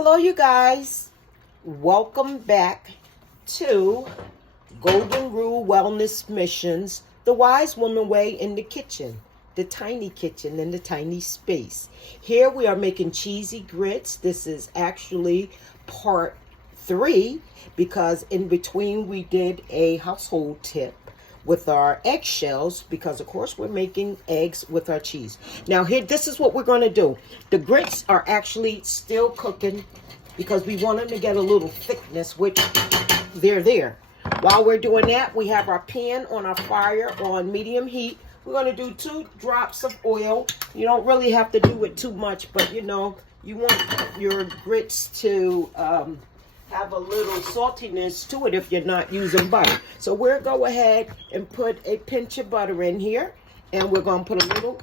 Hello, you guys. Welcome back to Golden Rule Wellness Missions, the Wise Woman Way in the kitchen, the tiny kitchen in the tiny space. Here we are making cheesy grits. This is actually part 3 because in between we did a household tip with our eggshells because of course we're making eggs with our cheese. Now here, this is what we're going to do. The grits are actually still cooking because we want them to get a little thickness, which they're there. While we're doing that, we have our pan on our fire on medium heat. We're going to do 2 drops of oil. You don't really have to do it too much, but you know, you want your grits to have a little saltiness to it if you're not using butter. So we'll go ahead and put a pinch of butter in here, and we're going to put a little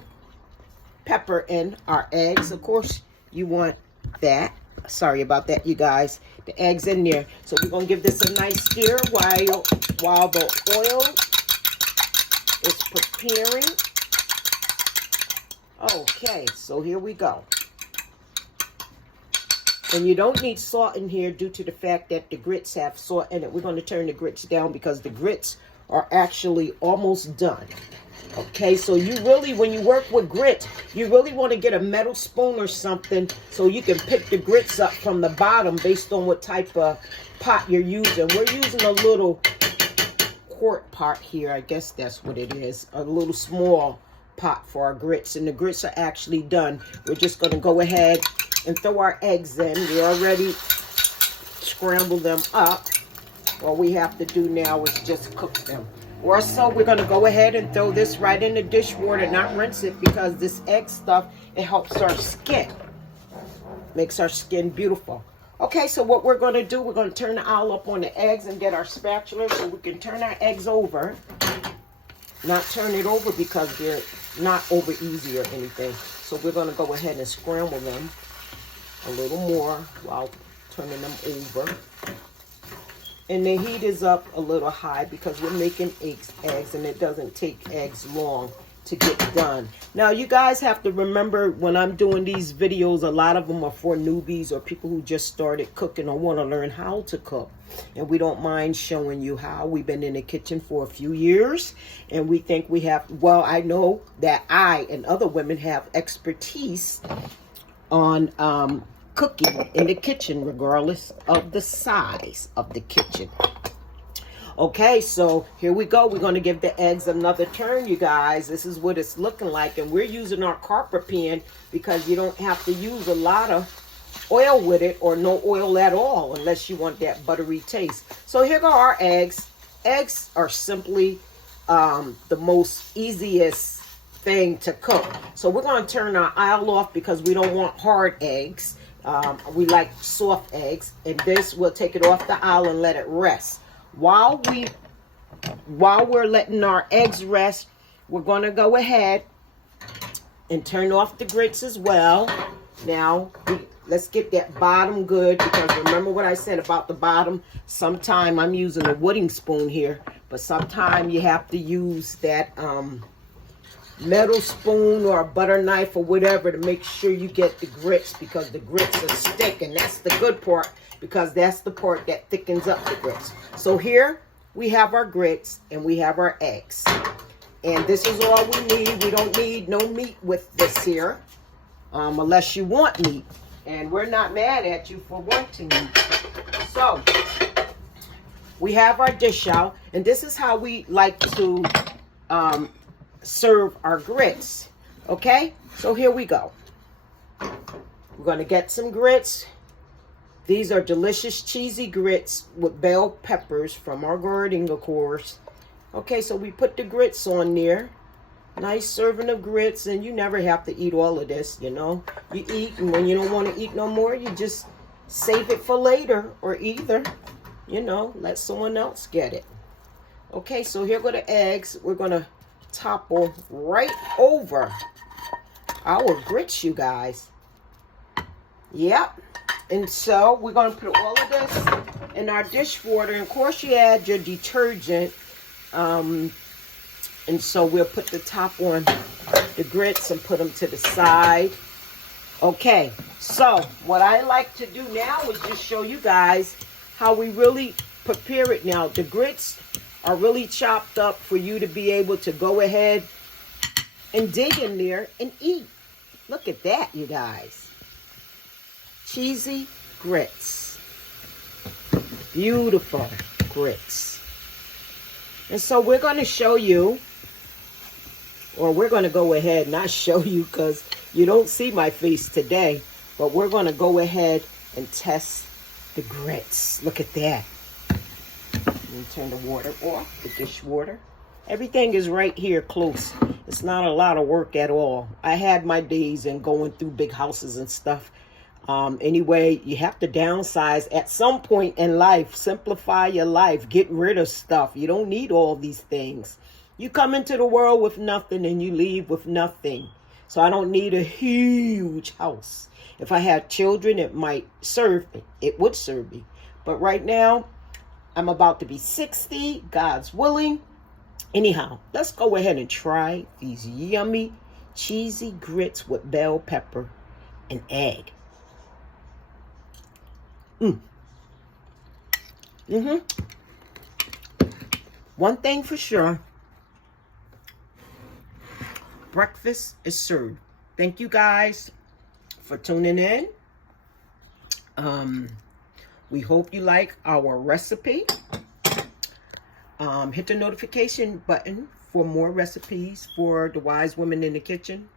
pepper in our eggs. Of course, you want that. Sorry about that, you guys. The eggs in there. So we're going to give this a nice stir while the oil is preparing. Okay, so here we go. And you don't need salt in here due to the fact that the grits have salt in it. We're going to turn the grits down because the grits are actually almost done. Okay, so you really, when you work with grits, you really want to get a metal spoon or something so you can pick the grits up from the bottom based on what type of pot you're using. We're using a little quart pot here. I guess that's what it is. A little small pot for our grits. And the grits are actually done. We're just going to go ahead and throw our eggs in. We already scrambled them up. All we have to do now is just cook them. Or so we're going to go ahead and throw this right in the dishwater, not rinse it, because this egg stuff, it helps our skin. Makes our skin beautiful. Okay, so what we're going to do, we're going to turn the oil up on the eggs and get our spatula so we can turn our eggs over. Not turn it over because they're not over easy or anything. So we're going to go ahead and scramble them a little more while turning them over. And the heat is up a little high because we're making eggs and it doesn't take eggs long to get done. Now you guys have to remember when I'm doing these videos, a lot of them are for newbies or people who just started cooking or want to learn how to cook. And we don't mind showing you how. We've been in the kitchen for a few years and we think we have, well, I know that I and other women have expertise on cooking in the kitchen regardless of the size of the kitchen. Okay, so here we go. We're going to give the eggs another turn, you guys. This is what it's looking like, and we're using our carpet pan because you don't have to use a lot of oil with it or no oil at all unless you want that buttery taste. So here go our eggs. Eggs are simply the most easiest thing to cook. So we're going to turn our oil off because we don't want hard eggs. We like soft eggs, and this we'll take it off the oil and let it rest. While we're letting our eggs rest, we're going to go ahead and turn off the grits as well. Now let's get that bottom good, because remember what I said about the bottom. Sometime I'm using a wooden spoon here, but sometime you have to use that metal spoon or a butter knife or whatever to make sure you get the grits, because the grits are thick, and that's the good part because that's the part that thickens up the grits. So here we have our grits and we have our eggs, and this is all we need. We don't need no meat with this here unless you want meat, and we're not mad at you for wanting meat. So we have our dish out, and this is how we like to serve our grits. Okay, so here we go. We're going to get some grits. These are delicious cheesy grits with bell peppers from our garden, of course. Okay, so we put the grits on there. Nice serving of grits, and you never have to eat all of this, you know. You eat, and when you don't want to eat no more, you just save it for later, or either, you know, let someone else get it. Okay, so here go the eggs. We're going to topple right over our grits, you guys. Yep. And so we're going to put all of this in our dishwater. And of course you add your detergent. And so we'll put the top on the grits and put them to the side. Okay, so what I like to do now is just show you guys how we really prepare it now. The grits are really chopped up for you to be able to go ahead and dig in there and eat. Look at that, you guys. Cheesy grits. Beautiful grits. And so we're going to show you, or we're going to go ahead, not show you because you don't see my face today, but we're going to go ahead and test the grits. Look at that. Let me turn the water off, the dish water. Everything is right here close. It's not a lot of work at all. I had my days in going through big houses and stuff. Anyway, you have to downsize at some point in life. Simplify your life. Get rid of stuff. You don't need all these things. You come into the world with nothing and you leave with nothing. So I don't need a huge house. If I had children, it might serve me. It would serve me. But right now, I'm about to be 60, God's willing. Anyhow, let's go ahead and try these yummy, cheesy grits with bell pepper and egg. One thing for sure, breakfast is served. Thank you guys for tuning in. We hope you like our recipe. Hit the notification button for more recipes for the wise women in the kitchen.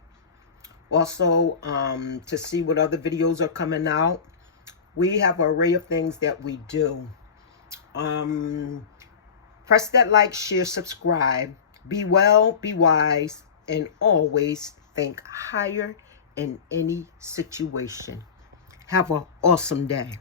Also, to see what other videos are coming out. We have an array of things that we do. Press that like, share, subscribe. Be well, be wise, and always think higher in any situation. Have an awesome day.